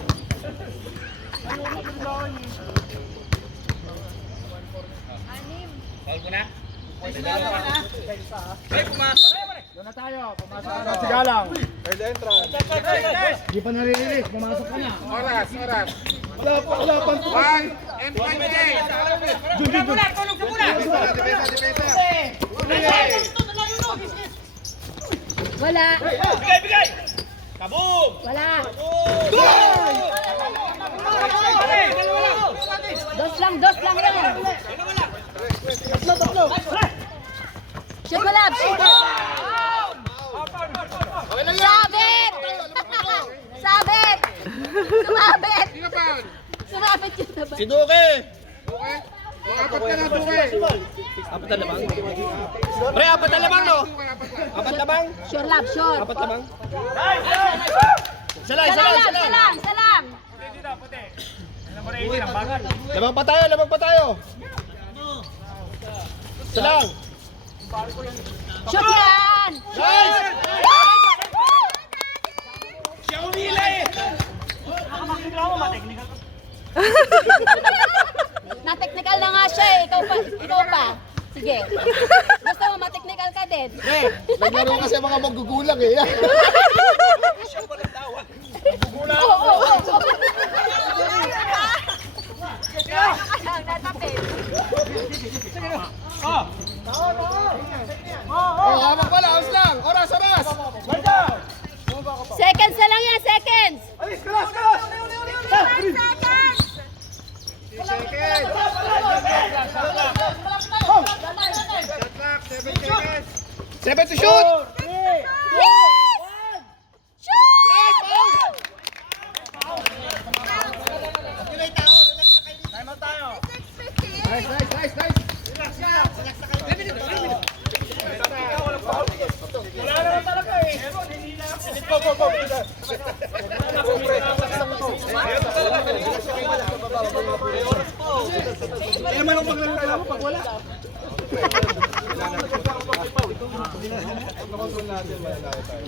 Foul ko na. Doon na tayo. Pumasok ka na. Sigalang. Di pa nare-release. Pumasok ka na. Oras. Wala pa. 1 and 28. Tulog sa mula. Defensa. Wala. Bigay. Kaboom. Wala. Dos lang yan. Shoot mo lang. Sabit! Sumabit! Sino foul? Sumabit yun na ba? Si Duque. Okay. Apat ka na, Duque. Apat na labang. Pre, apat na labang, no? Apat labang. Sure lab, sure. Apat labang. Isa lang. Salam. Labang pa tayo. Isa lang. Shoot yan! Nice! Siya umila eh. Na-technical na nga siya eh. Ikaw pa. Sige. Gusto mo, ma-technical ka din. Naglaro kasi mga magugulang eh. Oo. Habang pala, haos lang. Oras. Seconds na lang yan, seconds. 3 seconds. Seven to shoot! Hindi naman ako maglaro mo pag wala. Nakontrol natin, malalayo tayo.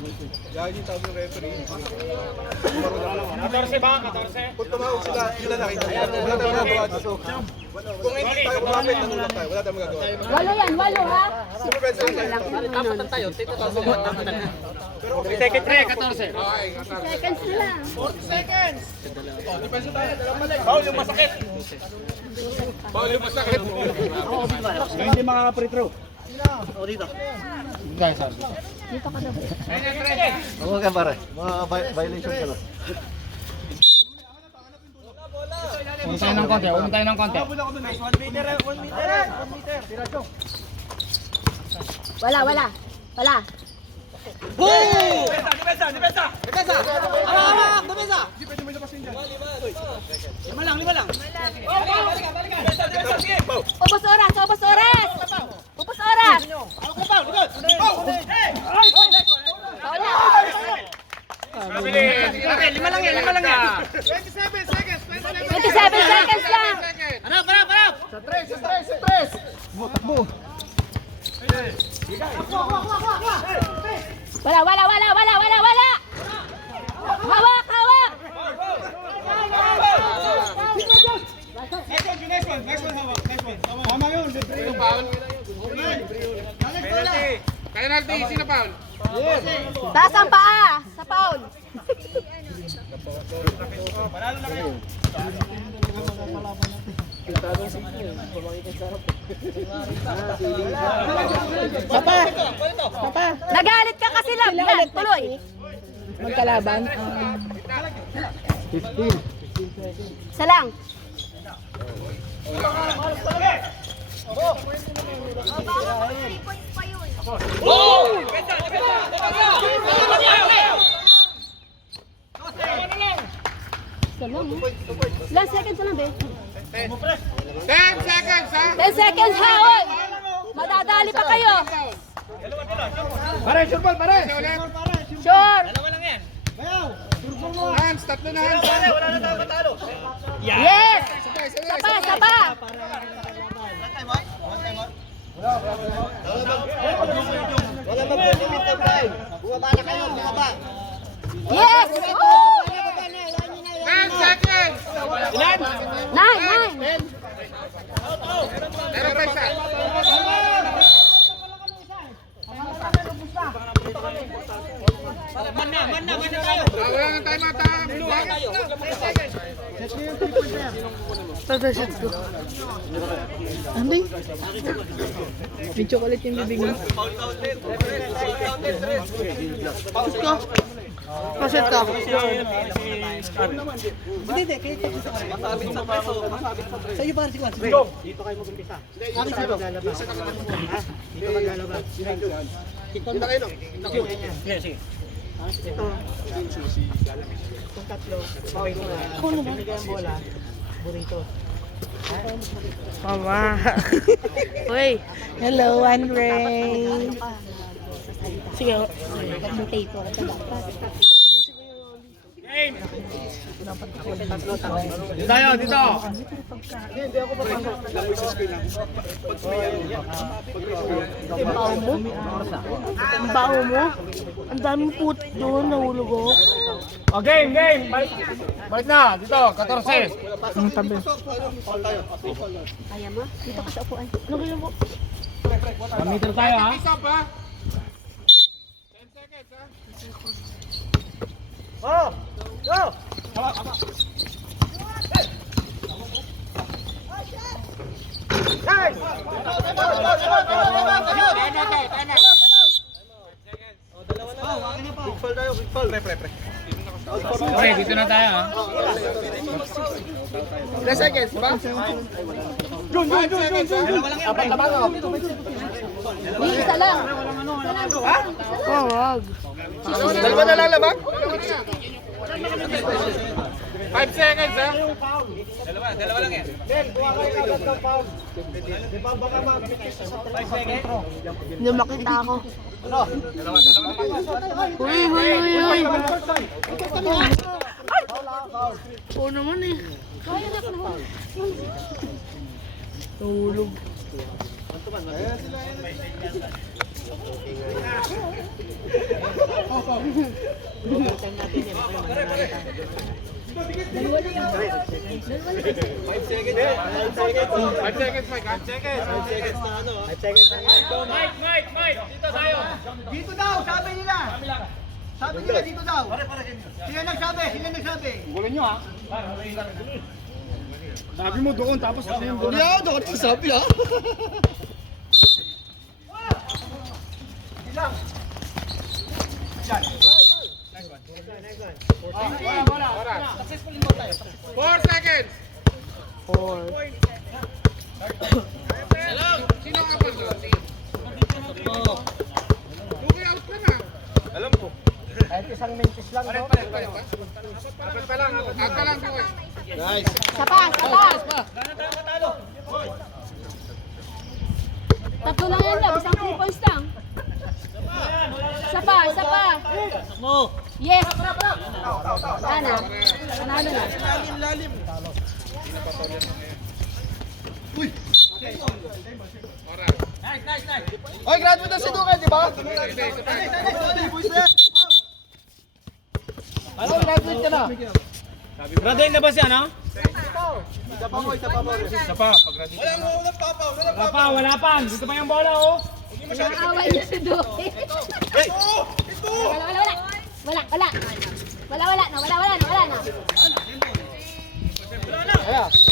Yagi tawag yung referee. 14 ba? 14? Kung tumawag sila, yun na nakita. Wala tayong magagawa dito. Kung hindi tayo kumapit, nanulak tayo. Wala tayong magagawa. Walo yan, walo ha. Supervisor tayo. Second 3, 14. Seconds na lang. Paul, yung masakit. Hindi makaka-free throw. Huwag ka pare, mga violation ka lang. Huwag tayo ng konti, huwag tayo ng konti. Wala, wala. Wala. Ubos oras, ubos oras. Ubos oras. Wala. Lima lang yan. 27 seconds! 27 seconds lang. Wala, wala, wala, wala, wala, wala. Hawak, hawak. Tama yun, Penalty, sino foul? Taas ang paa sa foul. Nagalit ka kasi lang. Yan, tuloy. Magkalaban. Isa lang. Isa lang, ilang seconds lang, be? 10 seconds, ha? 10 seconds, ha, oy! Madadali pa kayo. Pare, sure ball, pare! Sure. Hands, tatlo na hands. Yes! Sapa, sapa. Wala mag-limit ng time. Bumaba na kayo, bumaba. Yes! 10 seconds! Nine. Meron pa isa. Wala ng time out, ha? Blue, ha? Andy? May chocolate yung bibig mo. Pasok ka. Pasok ka. Hindi, kayo. Sa'yo ba? Sige, sige. Dito kayo mag-umpisa. Kami dito. Dito maglalabas. Kita kayo, no? Sige, sige. Ito. Kung tatlo. Ako naman. Bigyan ang bola. Burrito. Mama. Uy. Hello, Andre. Sige. Mag-tape ko. Tayo, dito. Ang baho mo? Ang daming put doon, nahulog ako. O, game. Balik na, dito, 14. Ang tabi. Kaya mo? Dito ka sa upuan. Ano kaya mo? Meter tayo, ha? Stop, ha? 10 seconds, ha? Quick fall tayo, quick fall. Pre, dito na tayo, ha? 3 seconds, ba? Jun. Apat na bago. Hindi, isa lang. Oh, wag. Dalawa na lang labang? 5 seconds, ha? Hindi makita ako. Uy. Oo naman eh. Kaya na naman. Tulog. Dito daw, sabi nila. Sabi nila dito daw. Sila nagsabi. Gulo nyo ha. Sabi mo doon, tapos kasi yung doon. Hindi ako doon sabi ha. Four seconds. Sino ka pa doon? Lugi out ka na. Kahit isang mintis lang. No? Apat pa lang, boy. Nice. Sapa. Tatlo lang yan lang, isang 3 points lang. Sapa. Yes. Sana. Panalo na. Oy, graduate na si Dukan, di ba? Ano, graduate ka na? Graduate na ba siya, no? Wala pa. Dito pa yung bola, oh. Away niya si Doki. Wala na. Wala na. Ayan. Yes!